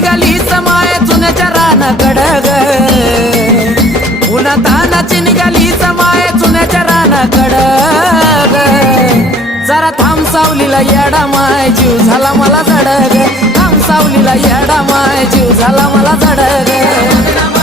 निघाली समाय चुन्याच्या रानाकडं ग उन्हा तानाची निघाली समाय चुन्याच्या रानाकडं ग जरा थांब सावलीला येडा माय जीव झाला मला जड ग थांब सावलीला येडा माय जीव झाला मला जड ग